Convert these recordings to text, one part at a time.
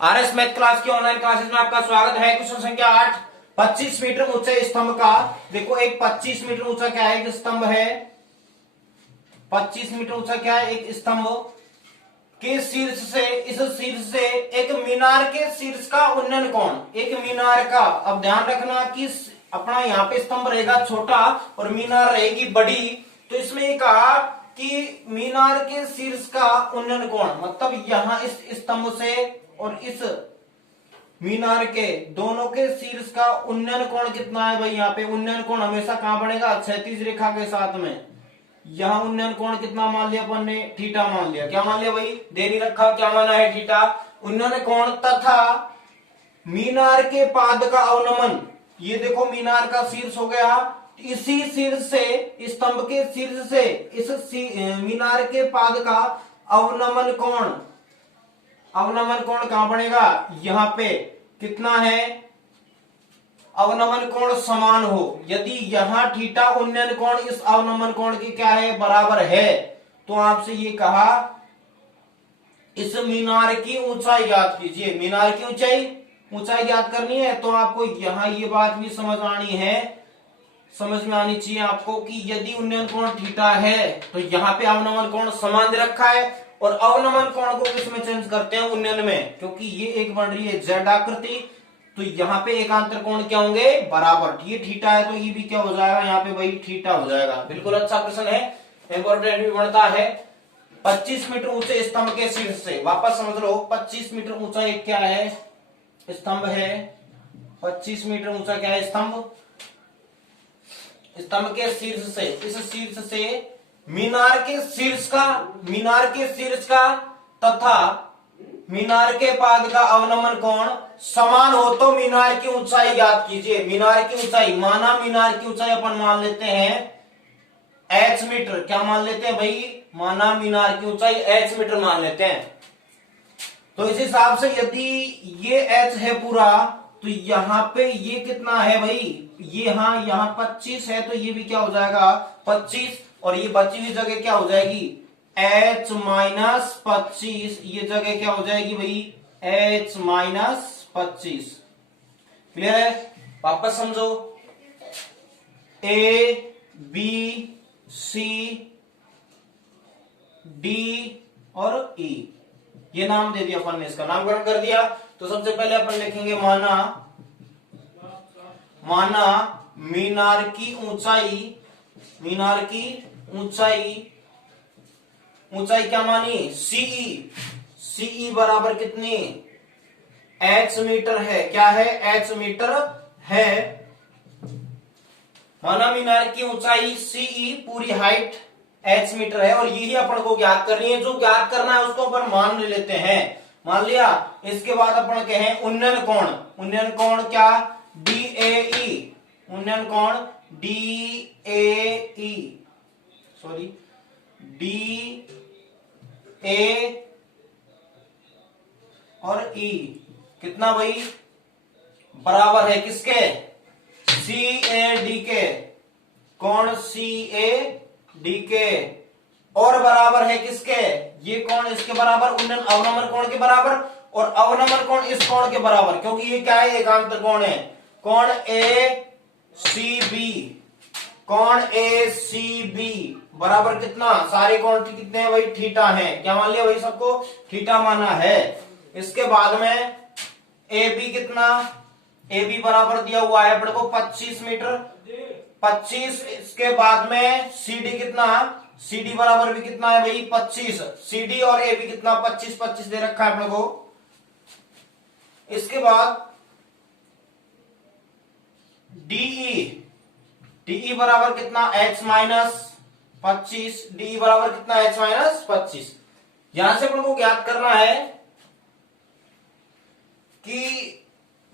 RS math class की online classes में आपका स्वागत है। क्वेश्चन संख्या 8, 25 मीटर ऊंचे स्तंभ का, देखो एक 25 मीटर ऊंचा क्या है, एक स्तंभ है। 25 मीटर ऊंचा क्या है, एक स्तंभ के शीर्ष से, इस शीर्ष से एक मीनार के शीर्ष का उन्नयन कोण, एक मीनार का, अब ध्यान रखना कि अपना यहाँ पे स्तंभ रहेगा छोटा और मीनार रहेगी बड़ी, तो इसमें ये कहा कि मीनार के शीर्ष का उन्नयन कोण, मतलब यहाँ इस स्तंभ से और इस मीनार के दोनों के शीर्ष का उन्नयन कोण कितना है भाई। यहाँ पे उन्नयन कोण हमेशा कहां बनेगा, क्षैतिज रेखा के साथ में। यहाँ उन्नयन कोण कितना मान लिया अपन ने, थीटा मान लिया। क्या मान लिया भाई, दे नहीं रखा, क्या माना है, थीटा। उन्नयन कोण तथा मीनार के पाद का अवनमन, ये देखो मीनार का शीर्ष हो गया, इसी शीर्ष से, स्तंभ के शीर्ष से इस मीनार के पाद का अवनमन कोण, अवनमन कोण कहां बनेगा, यहां पे कितना है, अवनमन कोण समान हो। यदि यहां थीटा उन्नयन कोण इस अवनमन कोण की क्या है, बराबर है, तो आपसे ये कहा इस मीनार की ऊंचाई ज्ञात कीजिए। मीनार की ऊंचाई ज्ञात करनी है तो आपको यहां ये बात भी समझ आनी है, समझ में आनी चाहिए आपको कि यदि उन्नयन कोण थीटा है तो यहाँ पे अवनमन कोण समान दे रखा है, और अवनमन कोण को किसमें चेंज करते हैं, उन्नयन में, क्योंकि ये एक बन रही है जेड आकृति, तो यहाँ पे एकांतर कोण क्या होंगे, बराबर। ये थीटा है तो ये भी क्या हो जाएगा, यहाँ पे भाई थीटा हो जाएगा। बिल्कुल अच्छा प्रश्न है, इंपॉर्टेंट भी बनता है। 25 मीटर ऊंचे स्तंभ के शीर्ष से, वापस समझ लो, 25 मीटर ऊंचा एक क्या है, स्तंभ है। 25 मीटर ऊंचा क्या है, स्तंभ। स्तंभ के शीर्ष से, इस शीर्ष से मीनार के शीर्ष का तथा मीनार के पाद का अवनमन कोण समान हो तो मीनार की ऊंचाई ज्ञात कीजिए। मीनार की ऊंचाई, माना मीनार की ऊंचाई अपन मान लेते हैं h मीटर, क्या मान लेते हैं भाई, माना मीनार की ऊंचाई h मीटर मान लेते हैं। तो इस हिसाब से यदि ये h है पूरा, तो यहाँ पे ये कितना है भाई, ये यहाँ 25 है, तो ये भी क्या हो जाएगा 25, और ये बची हुई जगह क्या हो जाएगी, h माइनस 25, ये जगह क्या हो जाएगी भाई, h माइनस 25। क्लियर है, वापस समझो, A B C D और E, ये नाम दे दिया अपन ने, इसका नामकरण कर दिया। तो सबसे पहले अपन लिखेंगे माना मीनार की ऊंचाई क्या मानी, CE बराबर कितनी, h मीटर है, क्या है, h मीटर है। माना मीनार की ऊंचाई CE, पूरी हाइट h मीटर है, और यही अपन को ज्ञात करनी है। जो ज्ञात करना है उसको अपन मान लेते हैं, मान लिया। इसके बाद अपन कहें उन्नयन कोण क्या, DAE, उन्नयन कोण DAE, सॉरी DA और E कितना भाई, बराबर है किसके, CAD के, कोण CAD के, और बराबर है किसके, ये कोण इसके बराबर, उन्नयन अवनमन कोण के बराबर, और अवनमन कोण इस कोण के बराबर, क्योंकि ये क्या है, एकांतर कोण है। कोण ACB बराबर कितना, सारे कोण कितने हैं भाई, थीटा है। क्या मान लिया भाई, सबको थीटा माना है। इसके बाद में AB कितना, AB बराबर दिया हुआ है अपने को 25 मीटर, 25। इसके बाद में CD कितना, CD बराबर भी कितना है भाई 25, CD और AB कितना 25 दे रखा है अपने को। इसके बाद DE बराबर कितना, h माइनस 25, DE बराबर कितना, h माइनस 25। यहां से अपन को ज्ञात करना है कि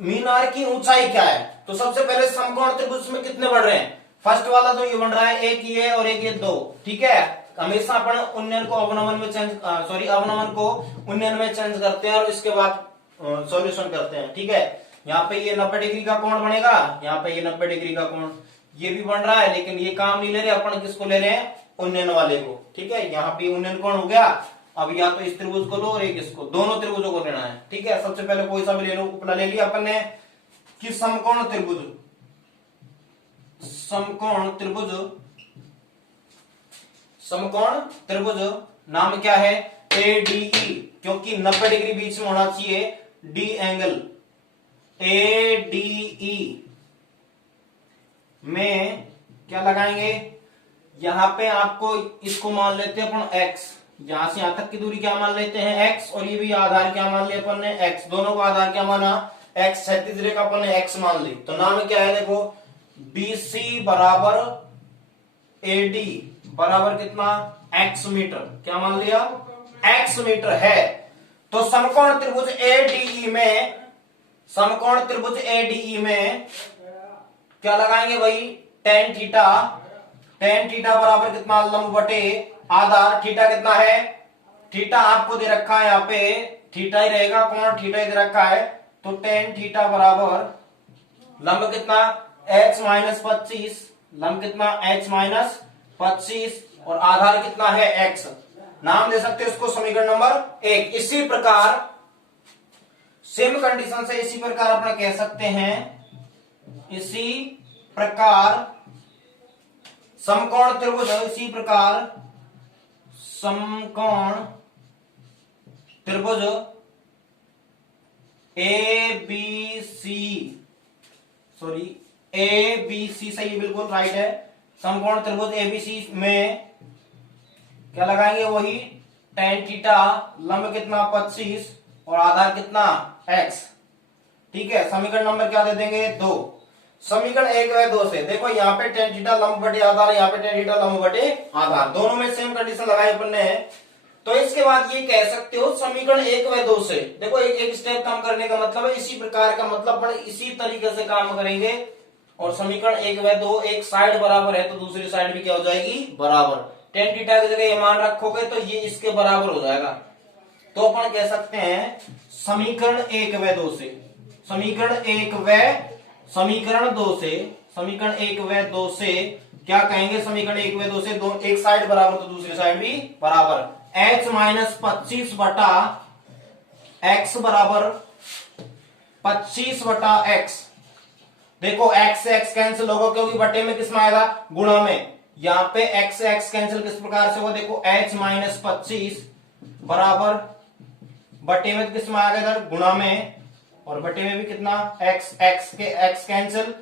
मीनार की ऊंचाई क्या है। तो सबसे पहले समकोण त्रिभुज में कितने बढ़ रहे हैं, फर्स्ट वाला तो ये बन रहा है, एक ये और एक ये दो, ठीक है। हमेशा अपन उन्नयन को अवनमन में चेंज, अवनमन को उन्नयन में चेंज करते हैं और इसके बाद सॉल्यूशन करते हैं, ठीक है। यहाँ पे ये 90 डिग्री का कोण बनेगा, यहाँ पे ये 90 डिग्री का कोण, ये भी बन रहा है, लेकिन ये काम नहीं ले रहे अपन, किसको ले रहे हैं, उन्नयन वाले को, ठीक है। यहाँ पे उन्नयन कोण हो गया, अब या तो इस त्रिभुज को लो और एक इसको, दोनों त्रिभुजों को लेना है। ठीक है, सबसे पहले कोई सा भी ले लो। उपला ले लिया अपन ने कि समकोण त्रिभुज, समकोण त्रिभुज, समकोण त्रिभुज नाम क्या है? ADE, क्योंकि 90 डिग्री बीच में होना चाहिए डी एंगल। ADE में क्या लगाएंगे? यहां पे आपको इसको मान लेते हैं अपन x, यहां से यहां तक की दूरी क्या मान लेते हैं x, और ये भी आधार क्या मान लिया अपन ने x, दोनों को आधार क्या माना x, क्षैतिज रेखा अपन ने x मान ली। तो नाम क्या है? देखो BC बराबर AD बराबर कितना? x metre. क्या मान लिया? x मीटर है। तो समकोण त्रिभुज ADE में, समकोण त्रिभुज ADE में क्या लगाएंगे भाई? tan थीटा, tan थीटा बराबर कितना? लंब बटे आधार। थीटा कितना है? थीटा आपको दे रखा है, यहाँ पे थीटा ही रहेगा, कोण थीटा ही दे रखा है। तो tan थीटा बराबर लंब कितना? h माइनस 25, लंब कितना? h माइनस 25, और आधार कितना है? x। नाम दे सकते हो इसको समीकरण नंबर 1। इसी प्रकार सेम कंडीशन से इसी प्रकार अपना कह सकते हैं, इसी प्रकार समकोण त्रिभुज, इसी प्रकार समकोण त्रिभुज ABC, सॉरी ABC, सही बिल्कुल राइट है। समकोण त्रिभुज ABC में क्या लगाएंगे? वही tan थीटा, लंब कितना? 25, और आधार कितना? x। ठीक है, समीकरण नंबर क्या दे देंगे? 2। समीकरण 1 व 2 से देखो, यहाँ पे tan थीटा लंब बटे आधार, यहाँ पे tan थीटा लंब बटे आधार, दोनों में सेम कंडीशन लगाई अपन ने। तो इसके बाद ये कह सकते हो समीकरण 1 व 2 से, देखो एक स्टेप कम करने का मतलब है इसी प्रकार का, मतलब अपन इसी तरीके से काम करेंगे। और समीकरण 1 व 2, एक साइड बराबर है तो दूसरी साइड भी क्या हो जाएगी? बराबर। tan थीटा की जगह ये मान रखोगे तो ये इसके बराबर हो जाएगा। तो अपन कह सकते हैं समीकरण 1 व 2 से, समीकरण 1 व समीकरण 2 से, समीकरण 1 व 2 से क्या कहेंगे? समीकरण 1 व 2 से दो, एक साइड बराबर तो दूसरी साइड भी बराबर। h माइनस 25 बटा x बराबर 25 बटा x। देखो x से x कैंसिल होगा, क्योंकि बटे में किस में आएगा? गुणा में। यहाँ पे x से x कैंसिल किस प्रकार से होगा? देखो h माइनस 25 बराबर बटे में किस में आएगा? इधर गुणा में, और बटे में भी कितना? x, x के x कैंसिल,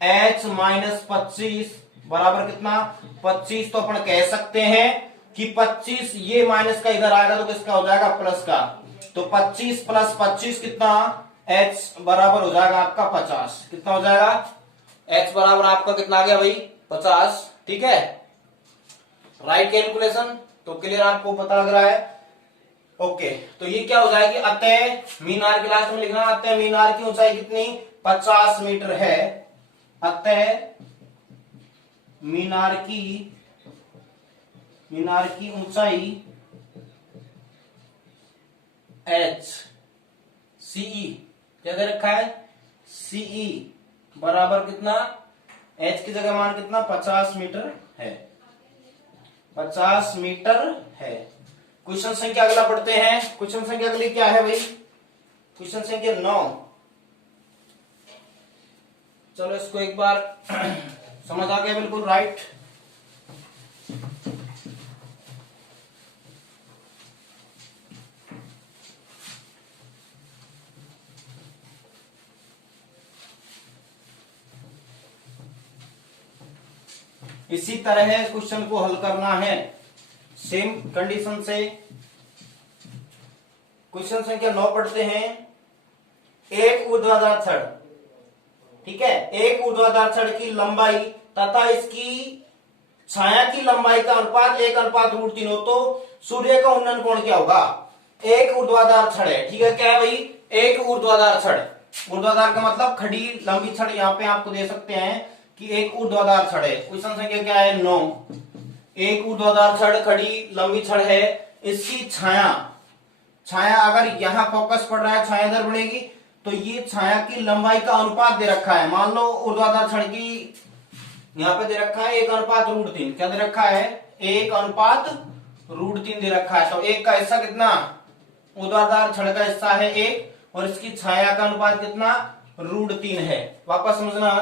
h माइनस 25 बराबर कितना? 25। तो अपन कह सकते हैं कि 25, ये माइनस का इधर आएगा तो किसका हो जाएगा? प्लस का। तो 25 प्लस 25 कितना? h बराबर हो जाएगा आपका 50। कितना हो जाएगा? h बराबर आपका कितना आ गया भाई? 50। ठीक है, राइट कैलकुलेशन। तो क्लियर, आपको पता लग रहा है? ओके, तो ये क्या हो जाएगी? अतः मीनार के लास्ट में लिखना, अतः मीनार की ऊंचाई कितनी? 50 मीटर है। अतः मीनार की ऊंचाई h CE क्या दे रखा है? CE बराबर कितना? h की जगह मान कितना? 50 मीटर है, 50 मीटर है। क्वेश्चन संख्या अगला पढ़ते हैं। क्वेश्चन संख्या अगली क्या है भाई? क्वेश्चन संख्या 9। चलो इसको एक बार समझ आ गया? बिल्कुल राइट। इसी तरह क्वेश्चन को हल करना है सेम कंडीशन से। क्वेश्चन संख्या 9 पढ़ते हैं। एक ऊर्ध्वाधर छड़, ठीक है, एक ऊर्ध्वाधर छड़ की लंबाई तथा इसकी छाया की लंबाई का अनुपात 1:√3 हो तो सूर्य का उन्नयन कोण क्या होगा? एक ऊर्ध्वाधर छड़ है, ठीक है, क्या है भाई? एक ऊर्ध्वाधर छड़। ऊर्ध्वाधर का मतलब खड़ी लंबी छड़, यहाँ पे आपको दे सकते हैं कि एक ऊर्ध्वाधर छड़ है। क्वेश्चन संख्या क्या है? 9। एक ऊर्ध्वाधर छड़, खड़ी लंबी छड़ है, इसकी छाया अगर यहाँ फोकस पड़ रहा है, छाया इधर बढ़ेगी, तो ये छाया की लंबाई का अनुपात दे रखा है। मान लो ऊर्ध्वाधर छड़ की यहाँ पे दे रखा है 1:√3। क्या दे रखा है? 1:√3। √3 दे रखा है। तो एक का हिस्सा कितना, ऊर्ध्वाधर छड़ का हिस्सा है 1 और इसकी छाया का अनुपात कितना, √3 है। वापस समझना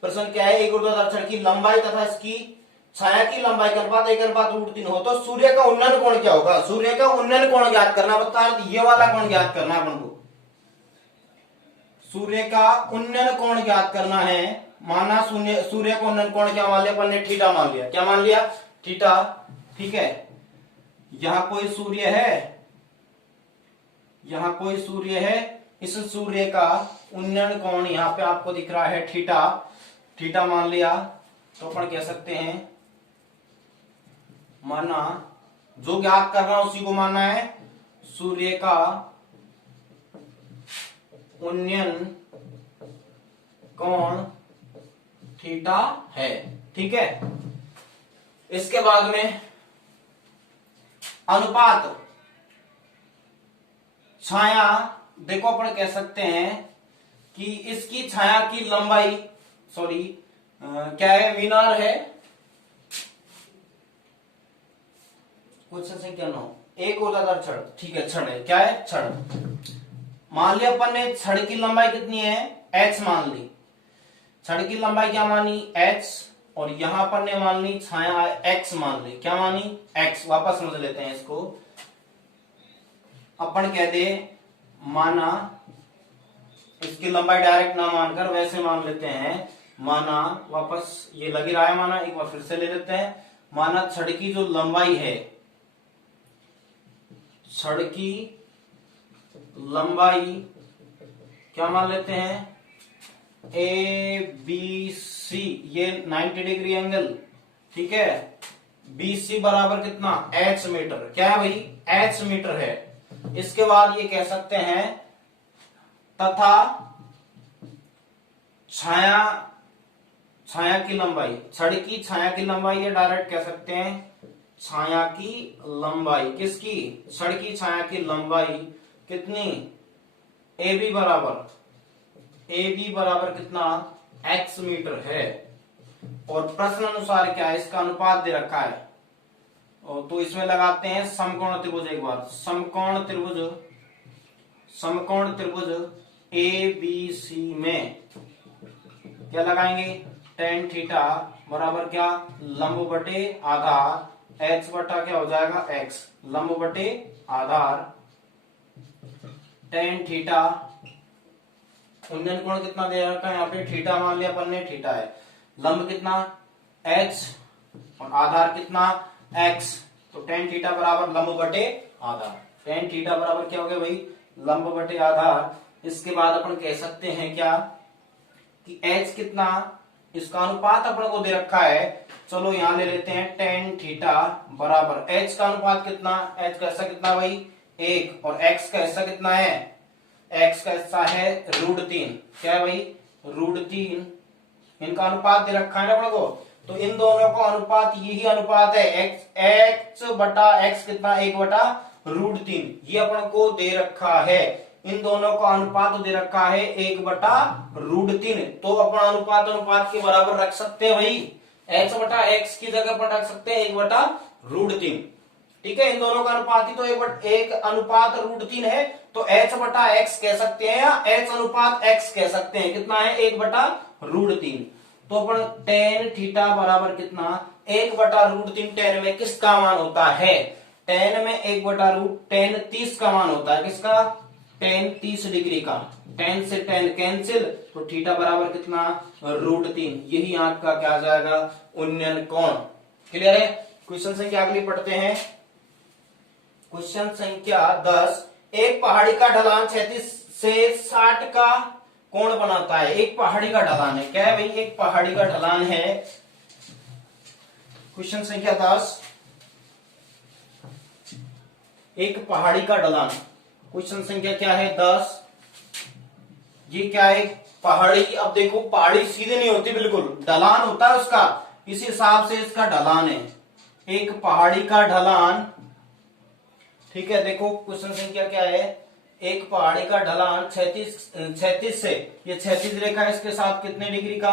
प्रश्न क्या है, एक ऊर्ध्वाधर छड़ की लंबाई तथा इसकी छाया की लंबाई का अनुपात 1:√3 हो तो सूर्य का उन्नयन कोण क्या होगा। सूर्य का उन्नयन कोण ज्ञात करना, बता ये वाला कोण ज्ञात करना अपन को, सूर्य का उन्नयन कोण ज्ञात करना है। माना सूर्य का उन्नयन कोण क्या मान लिया अपन ने, थीटा मान लिया। क्या मान लिया, थीटा। ठीक है, यहां कोई सूर्य है, यहां कोई सूर्य है, इस सूर्य का उन्नयन कोण यहां पे आपको दिख रहा है थीटा, थीटा मान लिया। तो अपन कह सकते हैं, माना जो ज्ञात करना उसी को मानना है, सूर्य का उन्नयन कोण थीटा है। ठीक है, इसके बाद में अनुपात छाया, देखो अपन कह सकते हैं कि इसकी छाया की लंबाई, सॉरी क्या है, मीनार है, कुछ ऐसे क्या ना, एक ऊर्ध्वाधर छड़, ठीक है छड़ है, क्या है छड़। मान लिया अपन ने छड़ की लंबाई कितनी है, h मान ली, छड़ की लंबाई क्या मानी, h, और यहां पर ने मान ली छाया x मान ली, क्या मानी x। वापस समझ लेते हैं इसको, अपन कह दे माना, इसकी लंबाई डायरेक्ट ना मानकर वैसे मान लेते हैं, माना वापस ये लगी रहा है, माना एक बार फिर से ले लेते हैं। माना छड़ की जो लंबाई है, छड़ की लंबाई क्या मान लेते हैं, ABC, ये 90 डिग्री एंगल, ठीक है, BC बराबर कितना, h मीटर, क्या है भाई h मीटर है। इसके बाद ये कह सकते हैं तथा छाया, छाया की लंबाई, छड़ की छाया की लंबाई, ये डायरेक्ट कह सकते हैं छाया की लंबाई, किसकी, छड़ की छाया की लंबाई कितनी, AB बराबर कितना, x मीटर है। और प्रश्न अनुसार क्या है, इसका अनुपात दे रखा है, और तो इसमें लगाते हैं समकोण त्रिभुज। एक बार समकोण त्रिभुज ABC में क्या लगाएंगे, tan थीटा बराबर क्या, लंब बटे आधार, h बटा क्या हो जाएगा x, लंब बटे आधार, tan थीटा, उन्नयन कोण कितना दे रखा है यहाँ पे, थीटा मान लिया अपन ने, थीटा है, लंब कितना h और आधार कितना x, तो tan थीटा बराबर लंब बटे आधार, tan थीटा बराबर क्या हो गया भाई, लंब बटे आधार। इसके बाद अपन कह सकते हैं क्या कि h कितना, इसका अनुपात अपन को दे रखा है, चलो यहां ले लेते हैं tan थीटा बराबर h का अनुपात कितना, h का हिस्सा कितना भाई 1, और x का हिस्सा कितना है, x का हिस्सा है √3, क्या है भाई √3, इनका अनुपात दे रखा है ना अपन को। तो इन दोनों का अनुपात यही अनुपात है, x बटा x कितना, 1/√3, ये अपन को दे रखा है। इन दोनों का अनुपात दे रखा है 1/√3, तो अपन अनुपात के बराबर रख सकते हैं भाई, h बटा x की जगह पर रख सकते हैं 1/√3। ठीक है, इन दोनों का अनुपात ही तो एक अनुपात √3 है, तो h बटा x कह सकते हैं या h अनुपात x कह सकते हैं, कितना है 1/√3। तो अपन tan थीटा बराबर कितना, 1/√3, tan में किसका मान होता है, tan में 1/√tan 30 का मान होता है, किसका, tan 30 डिग्री का, tan से tan कैंसिल, तो थीटा बराबर कितना √3, यही आपका क्या आ जाएगा, उन्नयन कोण। क्लियर है। क्वेश्चन संख्या अगली पढ़ते हैं, क्वेश्चन संख्या 10, एक पहाड़ी का ढलान 36 से 60 का कोण बनाता है। एक पहाड़ी का ढलान है, क्या है भाई, एक पहाड़ी का ढलान है। क्वेश्चन संख्या 10, एक पहाड़ी का ढलान, क्वेश्चन संख्या क्या है 10, ये क्या है पहाड़ी। अब देखो पहाड़ी सीधे नहीं होती, बिल्कुल ढलान होता है उसका, इस हिसाब से इसका ढलान है, एक पहाड़ी का ढलान। ठीक है, देखो क्वेश्चन संख्या क्या है, एक पहाड़ी का ढलान 36 से, ये 36 रेखा इसके साथ कितने डिग्री का,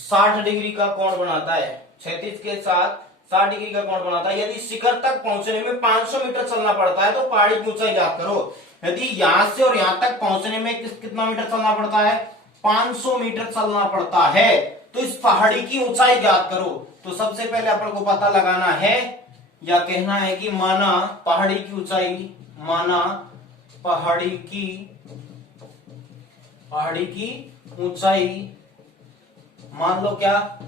60 डिग्री का कोण बनाता है, 36 के साथ 60 डिग्री का कोण बनाता है। यदि शिखर तक पहुंचने में 500 मीटर चलना पड़ता है तो पहाड़ी की ऊंचाई ज्ञात करो। यदि यहां से और यहां तक पहुंचने में कितना मीटर चलना पड़ता है, 500 मीटर चलना पड़ता है, तो इस पहाड़ी की ऊंचाई ज्ञात करो। तो सबसे पहले अपन को पता लगाना है या कहना है कि माना पहाड़ी की ऊंचाई, माना पहाड़ी की ऊंचाई मान लो क्या,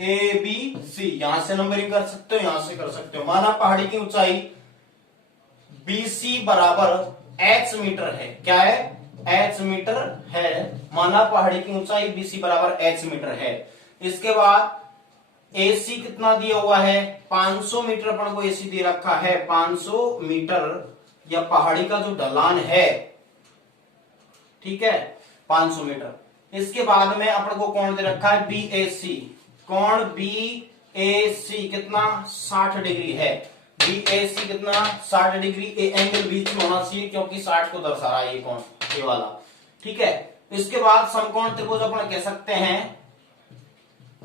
ए बी सी, यहां से नंबरिंग कर सकते हो, यहां से कर सकते हो। माना पहाड़ी की ऊंचाई BC बराबर h मीटर है। क्या है, h मीटर है। माना पहाड़ी की ऊंचाई BC बराबर h मीटर है। इसके बाद AC कितना दिया हुआ है, 500 मीटर अपन को AC दे रखा है। 500 मीटर या पहाड़ी का जो ढलान है, ठीक है, 500 मीटर। इसके बाद में अपन को कोण दे रखा है BAC। कोण BAC कितना, 60 डिग्री है। BAC कितना, 60 डिग्री। ए एंगल बीच में होना चाहिए क्योंकि 60 को दर्शा रहा है ये कोण, ये वाला, ठीक है। इसके बाद समकोण त्रिभुज अपन कह सकते हैं,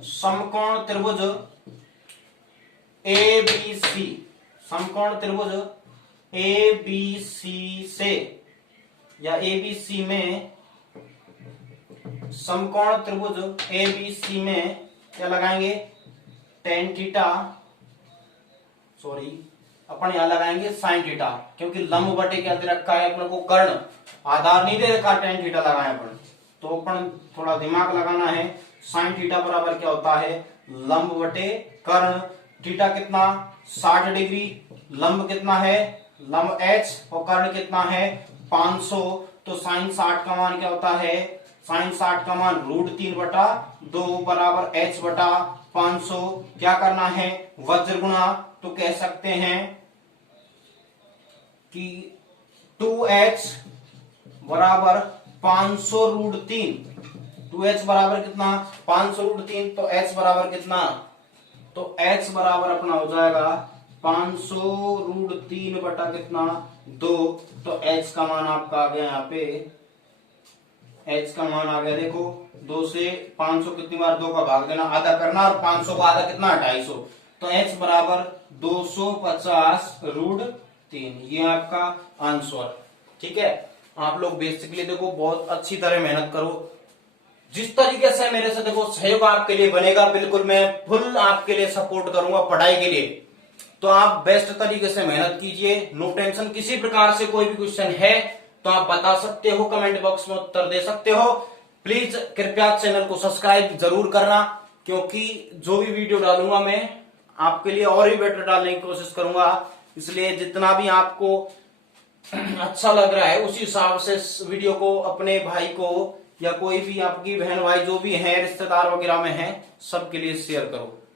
समकोण त्रिभुज ABC, समकोण त्रिभुज ABC से या ABC में, समकोण त्रिभुज ABC में क्या लगाएंगे, tan थीटा, सॉरी अपन यहां लगाएंगे sin थीटा, क्योंकि लंब बटे क्या दे रखा है अपन को, कर्ण, आधार नहीं दे रखा, tan थीटा लगाए अपन, तो अपन थोड़ा दिमाग लगाना है। sin थीटा बराबर क्या होता है, लंब बटे कर्ण। थीटा कितना, 60 डिग्री, लंब कितना है, लंब h, और कर्ण कितना है, 500। तो sin 60 का मान क्या होता है, sin 60 का मान √3/2 बराबर h बटा 500। क्या करना है, वज्र गुणा, तो कह सकते हैं कि 2h बराबर 500√3। 2h बराबर कितना, 500√3, तो h बराबर कितना, तो h बराबर अपना हो जाएगा 500√3 बटा कितना, 2। तो h का मान आपका आ गया, यहाँ पे h का मान आ गया, देखो 2 से 500 कितनी बार, 2 का भाग देना, आधा करना, और 500 का आधा कितना, 250। तो h बराबर 250√3, ये आपका आंसर, ठीक है। आप लोग बेसिकली देखो बहुत अच्छी तरह मेहनत करो। जिस तरीके से मेरे से देखो सहयोग आपके लिए बनेगा, बिल्कुल मैं फुल आपके लिए सपोर्ट करूंगा पढ़ाई के लिए। तो आप बेस्ट तरीके से मेहनत कीजिए, नो टेंशन। किसी प्रकार से कोई भी क्वेश्चन है तो आप बता सकते हो, कमेंट बॉक्स में उत्तर दे सकते हो। प्लीज कृपया चैनल को सब्सक्राइब जरूर करना, क्योंकि जो भी वीडियो डालूंगा मैं आपके लिए और भी बेटर डालने की कोशिश करूंगा। इसलिए जितना भी आपको अच्छा लग रहा है उसी हिसाब से वीडियो को अपने भाई को या कोई भी आपकी बहन भाई जो भी है रिश्तेदार वगैरह में है, सबके लिए शेयर करो।